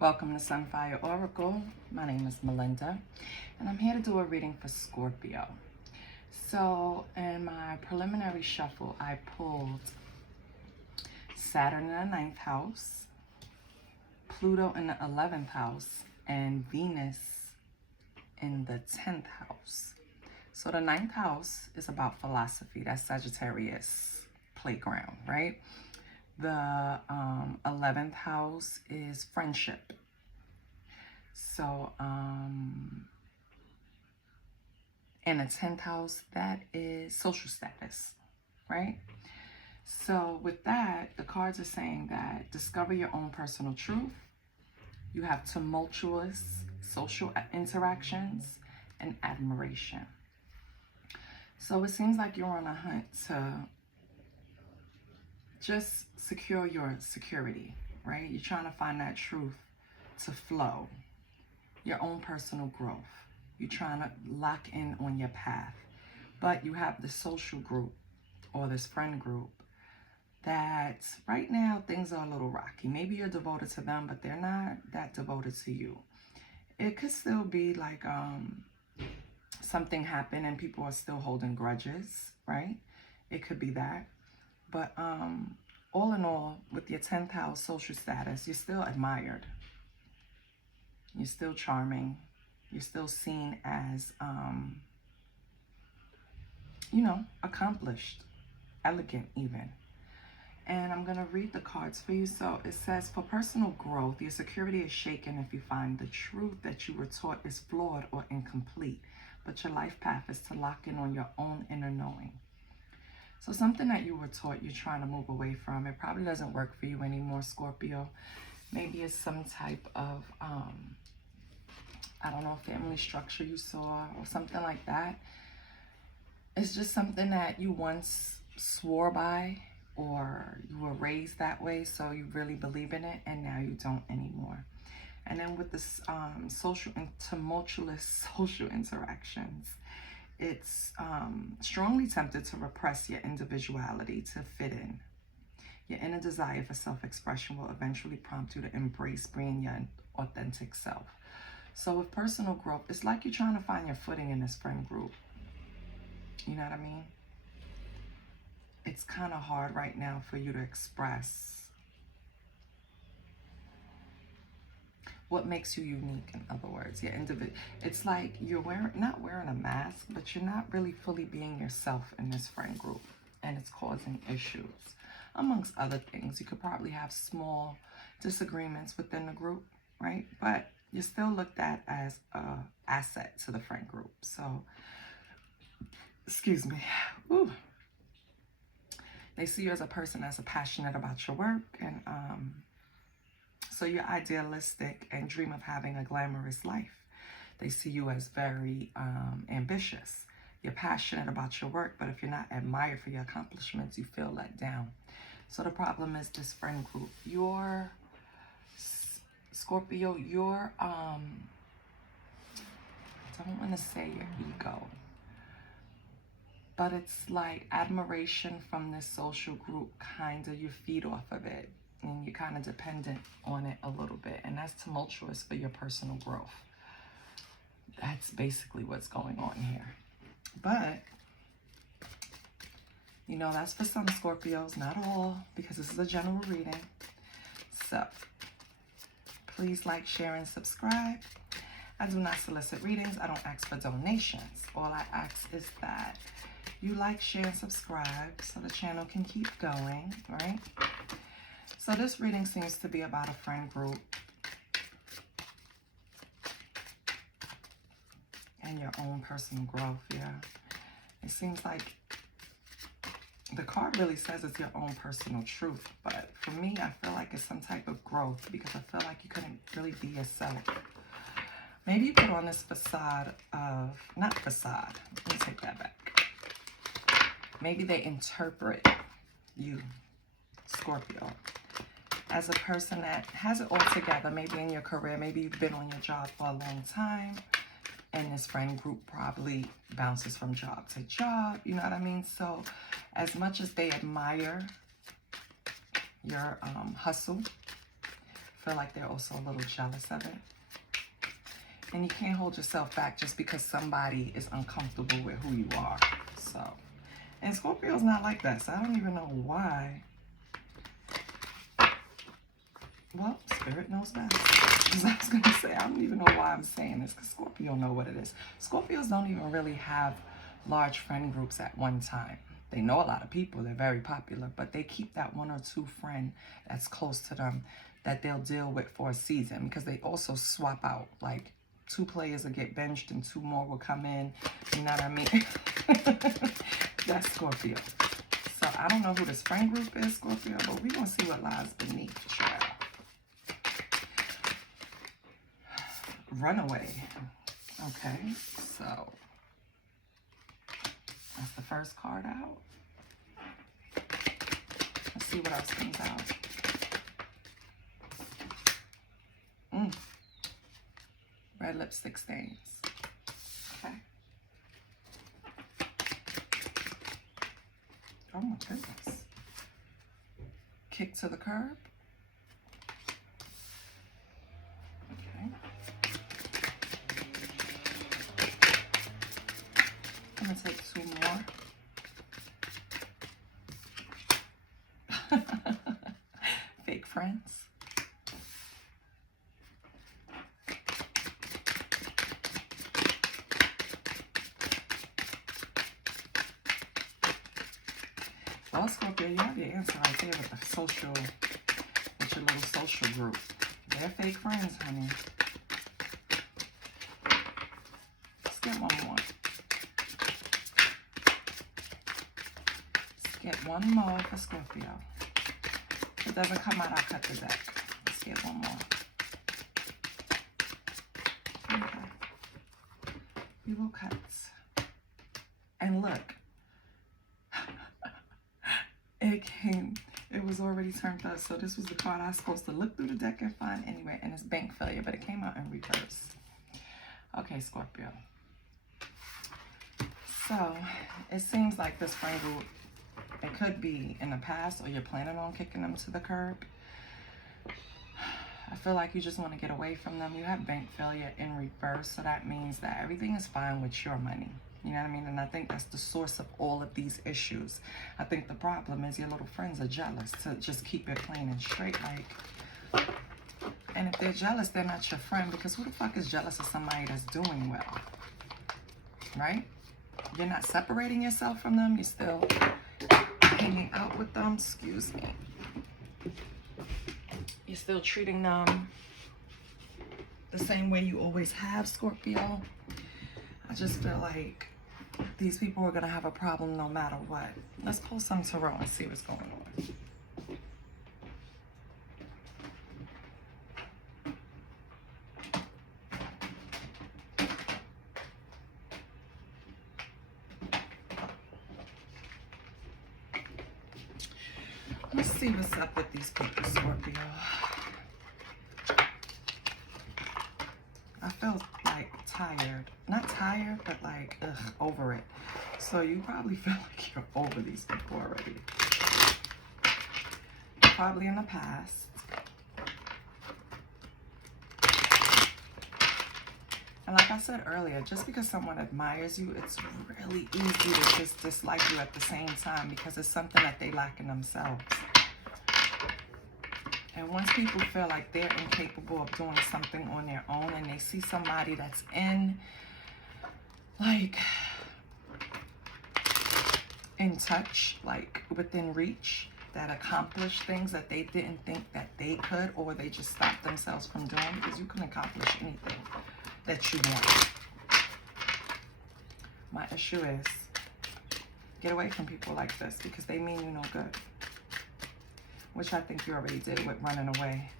Welcome to Sunfire Oracle. My name is Melinda, and I'm here to do a reading for Scorpio. So, in my preliminary shuffle, I pulled Saturn in the 9th house, Pluto in the 11th house, and Venus in the 10th house. So the 9th house is about philosophy. That's Sagittarius playground, right? The 11th house is friendship. So, in the 10th house, that is social status, right? So with that, the cards are saying that discover your own personal truth. You have tumultuous social interactions and admiration. So it seems like you're on a hunt to just secure your security, right? You're trying to find that truth to flow, your own personal growth. You're trying to lock in on your path. But you have this social group or this friend group that right now things are a little rocky. Maybe you're devoted to them, but they're not that devoted to you. It could still be like something happened and people are still holding grudges, right? It could be that. But all in all, with your 10th house social status, you're still admired. You're still charming. You're still seen as, accomplished, elegant even. And I'm going to read the cards for you. So it says, for personal growth, your security is shaken if you find the truth that you were taught is flawed or incomplete. But your life path is to lock in on your own inner knowing. So something that you were taught you're trying to move away from, it probably doesn't work for you anymore, Scorpio. Maybe it's some type of, family structure you saw or something like that. It's just something that you once swore by or you were raised that way, so you really believe in it, and now you don't anymore. And then with this social and tumultuous social interactions, it's strongly tempted to repress your individuality to fit in. Your inner desire for self-expression will eventually prompt you to embrace being your authentic self. So with personal growth, it's like you're trying to find your footing in this friend group. You know what I mean? It's kind of hard right now for you to express what makes you unique, in other words. Your it's like you're not wearing a mask, but you're not really fully being yourself in this friend group. And it's causing issues. Amongst other things, you could probably have small disagreements within the group, right? But you're still looked at as an asset to the friend group. So, excuse me. Ooh. They see you as a person that's passionate about your work, and so you're idealistic and dream of having a glamorous life. They see you as very ambitious. You're passionate about your work, but if you're not admired for your accomplishments, you feel let down. So the problem is this friend group. Your Scorpio, your I don't want to say your ego, but it's like admiration from this social group, kind of you feed off of it, and you're kind of dependent on it a little bit, and that's tumultuous for your personal growth. That's basically what's going on here. But that's for some Scorpios, not all, because this is a general reading. So please like, share, and subscribe. I do not solicit readings. I don't ask for donations. All I ask is that you like, share, and subscribe so the channel can keep going, right? So this reading seems to be about a friend group and your own personal growth, yeah. It seems like the card really says it's your own personal truth, but for me, I feel like it's some type of growth because I feel like you couldn't really be yourself. Maybe you put on this facade of, not facade, let me take that back. Maybe they interpret you, Scorpio, as a person that has it all together, maybe in your career, maybe you've been on your job for a long time, and this friend group probably bounces from job to job, you know what I mean? So as much as they admire your hustle, for feel like they're also a little jealous of it. And you can't hold yourself back just because somebody is uncomfortable with who you are. So, and Scorpio's not like that, so I don't even know why. Well, Spirit knows best. Because I was going to say, I don't even know why I'm saying this, because Scorpio know what it is. Scorpios don't even really have large friend groups at one time. They know a lot of people, they're very popular, but they keep that one or two friend that's close to them that they'll deal with for a season, because they also swap out. Like, 2 players will get benched and 2 more will come in. You know what I mean? That's Scorpio. So I don't know who this friend group is, Scorpio, but we're going to see what lies beneath the child. Runaway. Okay, so that's the first card out. Let's see what else comes out. Red lipstick stains. Okay. Oh my goodness. Kick to the curb. Okay. I'm gonna take 2 more. Fake friends. Well, Scorpio, you have your answer right there with the social, with your little social group. They're fake friends, honey. Let's get one more. Let's get one more for Scorpio. If it doesn't come out, I'll cut the deck. Let's get one more. Okay. We will cut. And look. It was already turned up, so this was the card I was supposed to look through the deck and find anyway, and it's bank failure, but it came out in reverse. Okay, Scorpio. So, it seems like this friend group, it could be in the past, or you're planning on kicking them to the curb. I feel like you just want to get away from them. You have bank failure in reverse, so that means that everything is fine with your money. You know what I mean? And I think that's the source of all of these issues. I think the problem is your little friends are jealous, to just keep it plain and straight. Like, and if they're jealous, they're not your friend, because who the fuck is jealous of somebody that's doing well? Right? You're not separating yourself from them. You're still hanging out with them. Excuse me. You're still treating them the same way you always have, Scorpio. I just feel like these people are going to have a problem no matter what. Let's pull some tarot and see what's going on. Let's see what's up with these people, Scorpio. I feel like tired. Not tired, but like, ugh, over it. So you probably feel like you're over these people already. Probably in the past. And like I said earlier, just because someone admires you, it's really easy to just dislike you at the same time, because it's something that they lack in themselves. And once people feel like they're incapable of doing something on their own, and they see somebody that's in touch, like within reach, that accomplish things that they didn't think that they could, or they just stopped themselves from doing, because you can accomplish anything that you want. My issue is, get away from people like this, because they mean you no good. Which I think you already did with running away.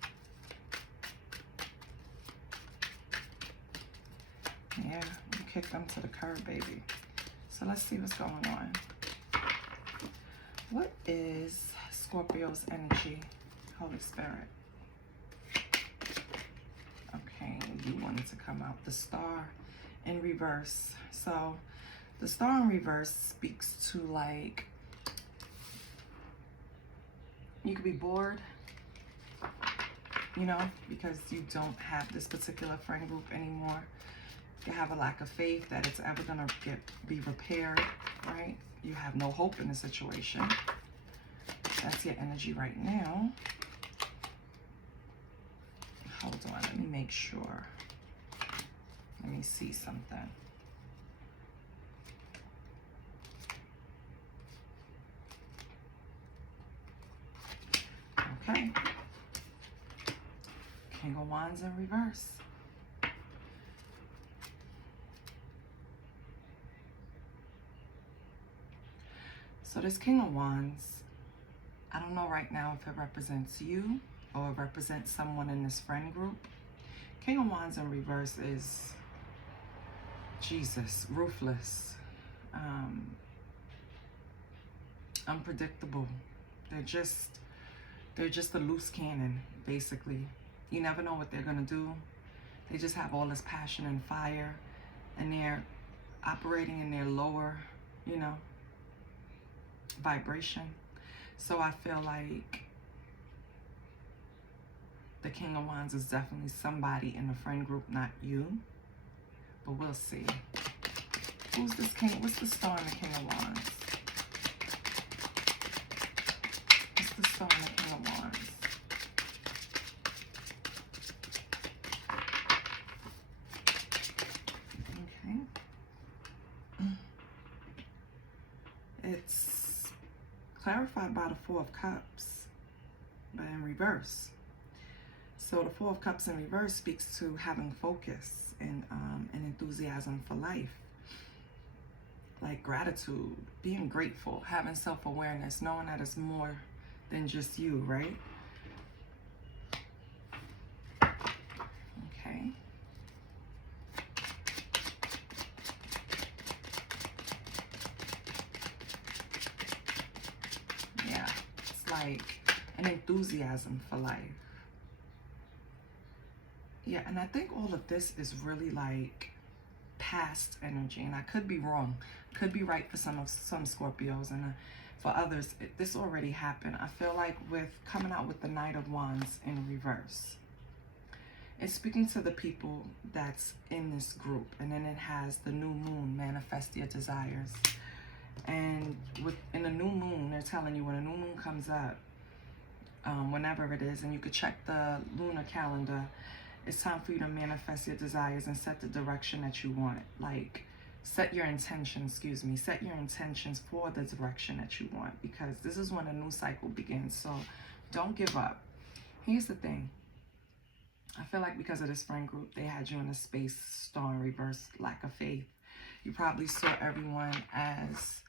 Yeah, you kicked them to the curb, baby. So let's see what's going on. What is Scorpio's energy? Holy Spirit. Okay, you wanted to come out. The Star in reverse. So the Star in reverse speaks to, like, you could be bored. you know, because you don't have this particular friend group anymore. You have a lack of faith that it's ever going to be repaired, right? You have no hope in the situation. That's your energy right now. Hold on, let me make sure. Let me see something. Okay. King of Wands in reverse. So this King of Wands, I don't know right now if it represents you or it represents someone in this friend group. King of Wands in reverse is Jesus, ruthless, unpredictable. They're just a loose cannon, basically. You never know what they're gonna do. They just have all this passion and fire, and they're operating in their lower, you know, vibration. So I feel like the King of Wands is definitely somebody in the friend group, not you. But we'll see. Who's this king? What's the star in the King of Wands? What's the star in the King of Wands? Okay. It's clarified by the Four of Cups, but in reverse. So the Four of Cups in reverse speaks to having focus and enthusiasm for life. Like gratitude, being grateful, having self-awareness, knowing that it's more than just you, right? Okay. Yeah, it's like an enthusiasm for life. Yeah, and I think all of this is really like past energy, and I could be wrong, could be right for some Scorpios, and for others this already happened. I feel like with coming out with the Knight of Wands in reverse, it's speaking to the people that's in this group, and then it has the new moon, manifest your desires. And in the new moon, they're telling you when a new moon comes up, whenever it is, and you could check the lunar calendar, it's time for you to manifest your desires and set the direction that you want. Like, set your intentions, set your intentions for the direction that you want, because this is when a new cycle begins. So don't give up. Here's the thing. I feel like because of this friend group, they had you in a space, star in reverse, lack of faith. You probably saw everyone as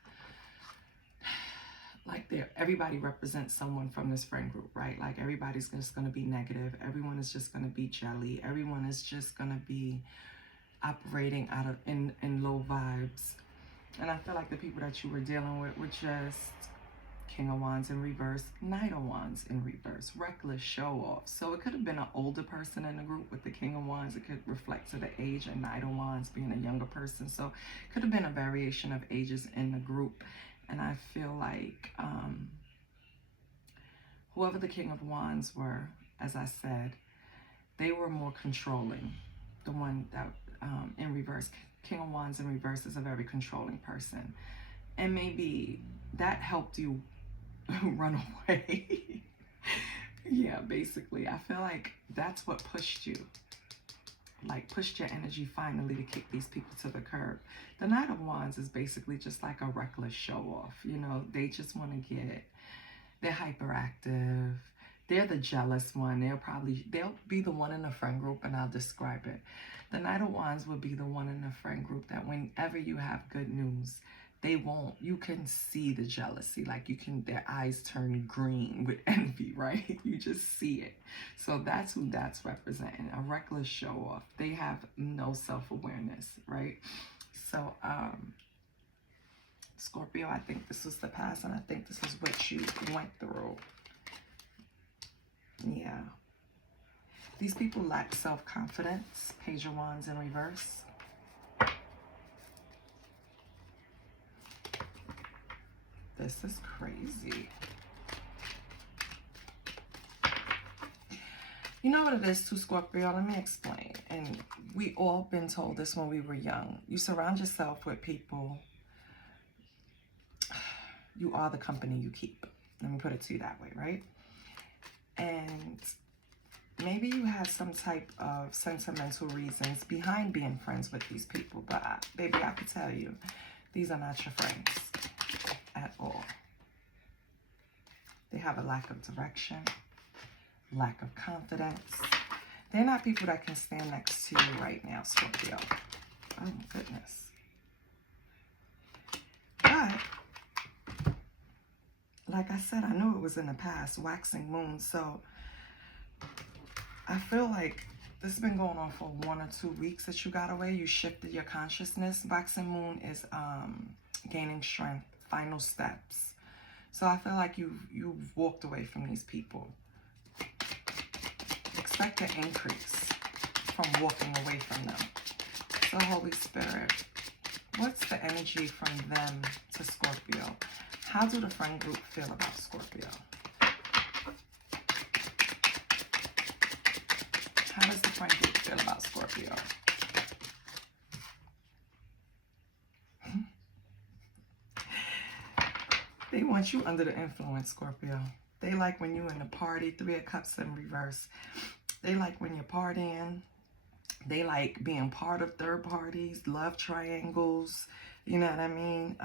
like everybody represents someone from this friend group, right? Like everybody's just going to be negative. Everyone is just going to be jelly. Everyone is just going to be operating out of in low vibes. And I feel like the people that you were dealing with were just King of Wands in reverse, Knight of Wands in reverse, reckless, show off. So it could have been an older person in the group with the King of Wands. It could reflect to the age, and Knight of Wands being a younger person. So it could have been a variation of ages in the group. And I feel like whoever the King of Wands were, as I said, they were more controlling. The one that in reverse, King of Wands in reverse, is a very controlling person. And maybe that helped you run away. Yeah, basically. I feel like that's what pushed you. Like, pushed your energy finally to kick these people to the curb. The Knight of Wands is basically just like a reckless show-off. You know, they just want to they're hyperactive. They're the jealous one. They'll be the one in the friend group, and I'll describe it. The Knight of Wands will be the one in the friend group that whenever you have good news, you can see the jealousy. Like their eyes turn green with envy, right? You just see it. So that's who that's representing, a reckless show off. They have no self-awareness, right? So, Scorpio, I think this was the past, and I think this is what you went through. Yeah. These people lack self-confidence. Page of Wands in reverse. This is crazy. You know what it is too, Scorpio? Let me explain. And we all been told this when we were young. You surround yourself with people. You are the company you keep. Let me put it to you that way, right? And maybe you have some type of sentimental reasons behind being friends with these people. But baby, I can tell you, these are not your friends at all. They have a lack of direction, lack of confidence. They're not people that can stand next to you right now, Scorpio. Oh my goodness. But, like I said, I knew it was in the past, waxing moon. So, I feel like this has been going on for 1 or 2 weeks that you got away. You shifted your consciousness. Waxing moon is gaining strength, final steps. So I feel like you've walked away from these people. Expect an increase from walking away from them. So Holy Spirit, what's the energy from them to Scorpio? How do the friend group feel about Scorpio? How does the friend group feel about Scorpio? They want you under the influence, Scorpio. They like when you're in a party, 3 of Cups in reverse. They like when you're partying. They like being part of third parties, love triangles. You know what I mean?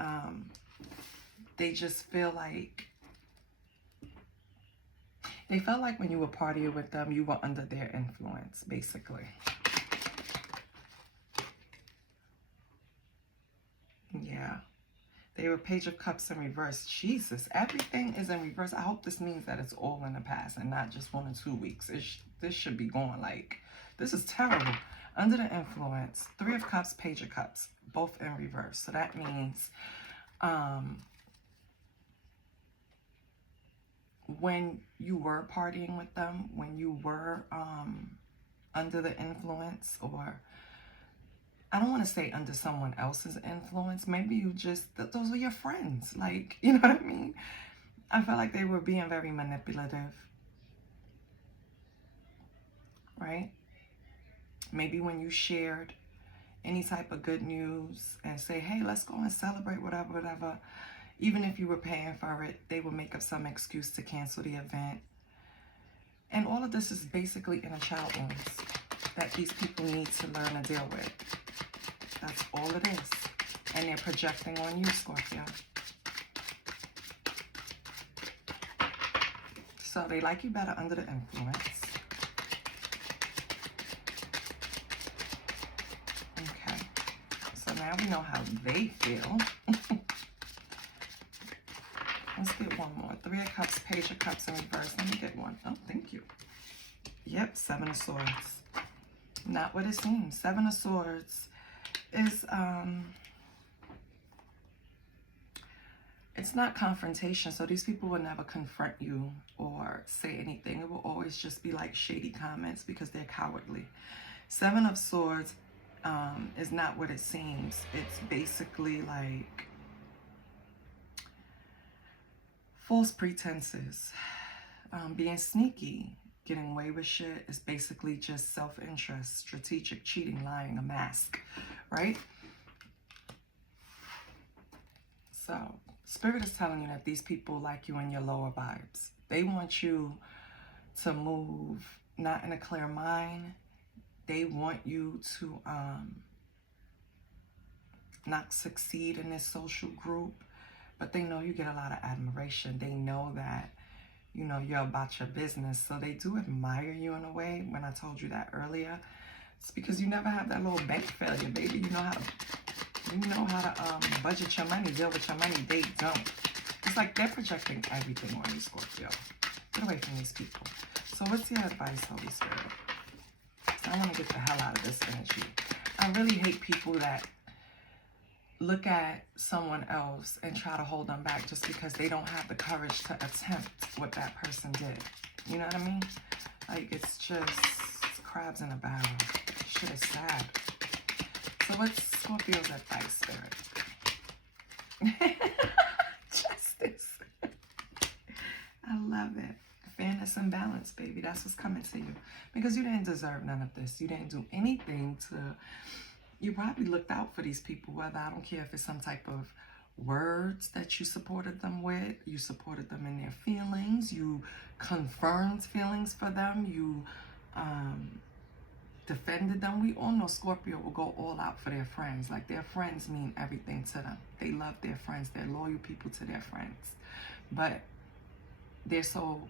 They just feel like, they felt like when you were partying with them, you were under their influence, basically. Yeah. They were Page of Cups in reverse. Jesus, everything is in reverse. I hope this means that it's all in the past and not just 1 or 2 weeks. This should be going like, this is terrible. Under the influence, 3 of Cups, Page of Cups, both in reverse. So that means when you were partying with them, when you were under the influence, or I don't want to say under someone else's influence. Maybe you just, those are your friends. Like, you know what I mean? I felt like they were being very manipulative. Right? Maybe when you shared any type of good news and say, hey, let's go and celebrate, whatever, whatever. Even if you were paying for it, they would make up some excuse to cancel the event. And all of this is basically inner child wounds that these people need to learn to deal with. That's all it is. And they're projecting on you, Scorpio. So they like you better under the influence. Okay. So now we know how they feel. Let's get one more. 3 of Cups, Page of Cups in reverse. Let me get one. Oh, thank you. Yep, 7 of Swords. Not what it seems. 7 of Swords is, it's not confrontation. So these people will never confront you or say anything. It will always just be like shady comments because they're cowardly. 7 of Swords is not what it seems. It's basically like false pretenses, being sneaky, getting away with shit is basically just self-interest, strategic cheating, lying, a mask, right? So, Spirit is telling you that these people like you in your lower vibes. They want you to move not in a clear mind. They want you to not succeed in this social group. But they know you get a lot of admiration. They know that, you know, you're about your business. So they do admire you in a way. When I told you that earlier, it's because you never have that little bank failure, baby. You know how to budget your money, deal with your money. They don't. It's like they're projecting everything on you, Scorpio. Get away from these people. So what's your advice, Holy Spirit? So I want to get the hell out of this energy. I really hate people that look at someone else and try to hold them back just because they don't have the courage to attempt what that person did. You know what I mean? Like, it's just crabs in a barrel. Shit is sad. So what's Scorpio's advice, Spirit? Justice. I love it. Fairness Fairness and balance, baby. That's what's coming to you. Because you didn't deserve none of this. You didn't do anything to... You probably looked out for these people, whether, I don't care if it's some type of words that you supported them with. You supported them in their feelings. You confirmed feelings for them. You defended them. We all know Scorpio will go all out for their friends. Like, their friends mean everything to them. They love their friends. They're loyal people to their friends. But they're so,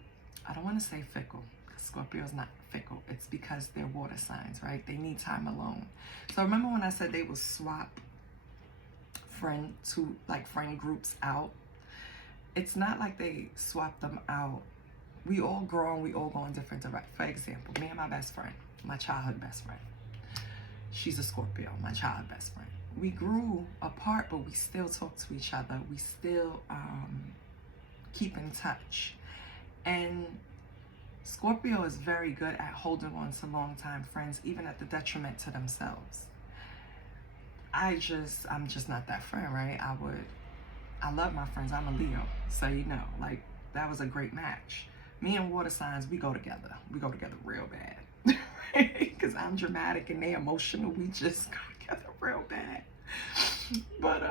I don't want to say fickle, because Scorpio is not fickle. It's because they're water signs, right? They need time alone. So remember when I said they will swap friend groups out? It's not like they swap them out. We all grow and we all go in different directions. For example, me and my best friend, my childhood best friend, she's a Scorpio, my child best friend. We grew apart, but we still talk to each other. We still keep in touch. And Scorpio is very good at holding on to long-time friends, even at the detriment to themselves. I'm just not that friend, right? I love my friends. I'm a Leo, so you know, like, that was a great match. Me and water signs, we go together. We go together real bad, because I'm dramatic and they emotional. We just go together real bad. But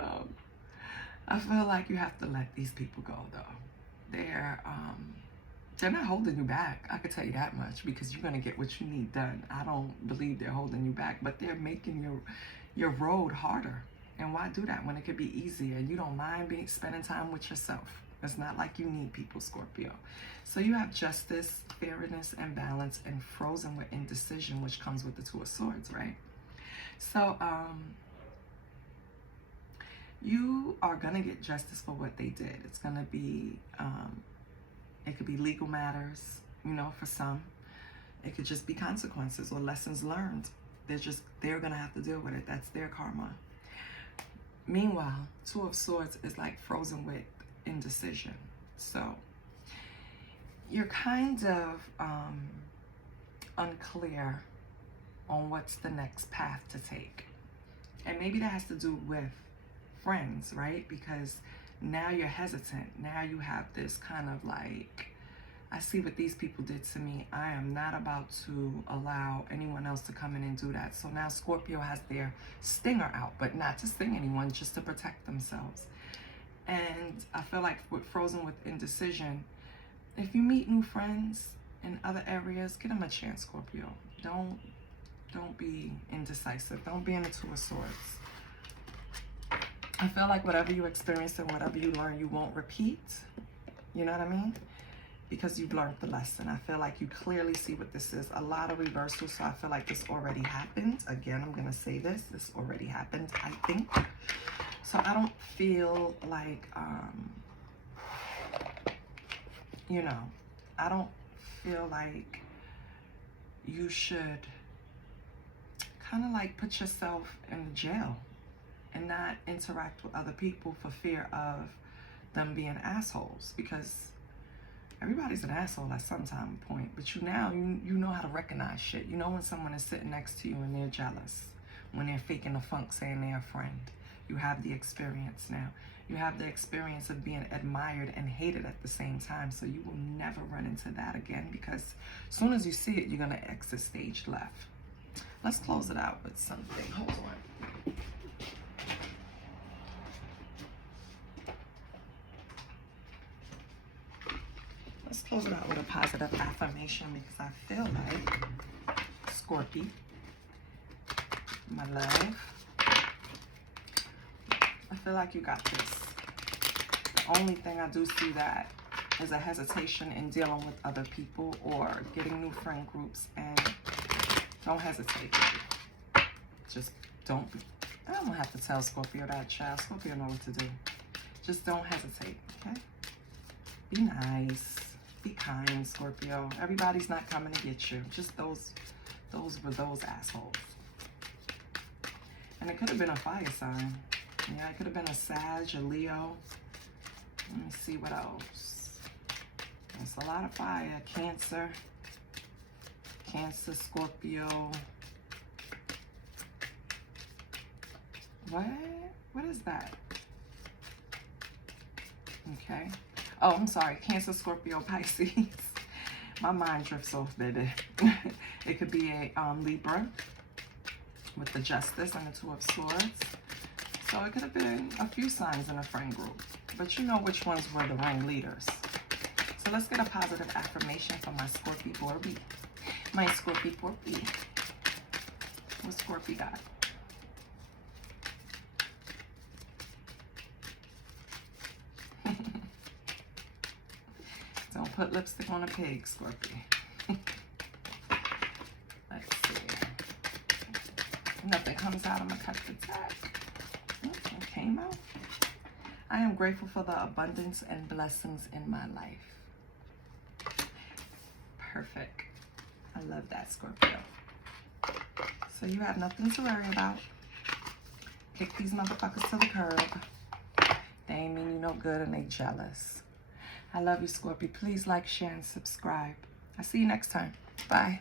I feel like you have to let these people go, though. They're not holding you back. I could tell you that much, because you're gonna get what you need done. I don't believe they're holding you back, but they're making your road harder. And why do that when it could be easier? You don't mind spending time with yourself. It's not like you need people, Scorpio. So you have justice, fairness, and balance, and frozen with indecision, which comes with the Two of Swords, right? So you are gonna get justice for what they did. It's gonna be it could be legal matters, you know, for some. It could just be consequences or lessons learned. They're gonna have to deal with it. That's their karma. Meanwhile, Two of Swords is like frozen with indecision. So you're kind of unclear on what's the next path to take. And maybe that has to do with friends, right? Because now you're hesitant. Now you have this kind of like, I see what these people did to me. I am not about to allow anyone else to come in and do that. So now Scorpio has their stinger out, but not to sting anyone, just to protect themselves. And I feel like with frozen with indecision, if you meet new friends in other areas, give them a chance, Scorpio. Don't be indecisive. Don't be in the Two of Swords. I feel like whatever you experience and whatever you learn, you won't repeat. You know what I mean? Because you've learned the lesson. I feel like you clearly see what this is. A lot of reversals, so I feel like this already happened. Again, I'm going to say this. This already happened, I think. So I don't feel like, you know, I don't feel like you should kind of like put yourself in jail and not interact with other people for fear of them being assholes, because everybody's an asshole at some time point. But you know how to recognize shit. You know when someone is sitting next to you and they're jealous, when they're faking the funk saying they're a friend. You have the experience now. You have the experience of being admired and hated at the same time, so you will never run into that again, because as soon as you see it, you're gonna exit stage left. Let's close it out with something. Hold on. Let's close it out with a positive affirmation, because I feel like, Scorpio, my love, I feel like you got this. The only thing I do see that is a hesitation in dealing with other people or getting new friend groups, and don't hesitate, baby. Just don't. I don't have to tell Scorpio that, child. Scorpio know what to do. Just don't hesitate, okay? Be nice. Be kind, Scorpio. Everybody's not coming to get you. Just those were those assholes. And it could have been a fire sign. Yeah, it could have been a Sag, a Leo. Let me see what else. There's a lot of fire. Cancer. Cancer, Scorpio. What is that? Okay. Oh, I'm sorry. Cancer, Scorpio, Pisces. My mind drifts off, baby. It could be a Libra with the Justice and the Two of Swords. So it could have been a few signs in a friend group, but you know which ones were the ringleaders. So let's get a positive affirmation from my Scorpio Borby. My Scorpio Borby. What Scorpio got? Don't put lipstick on a pig, Scorpio. Let's see. Nothing comes out. I'm going to cut the deck. It came out. I am grateful for the abundance and blessings in my life. Perfect. I love that, Scorpio. So you have nothing to worry about. Kick these motherfuckers to the curb. They ain't mean you no good and they jealous. I love you, Scorpio. Please like, share, and subscribe. I'll see you next time. Bye.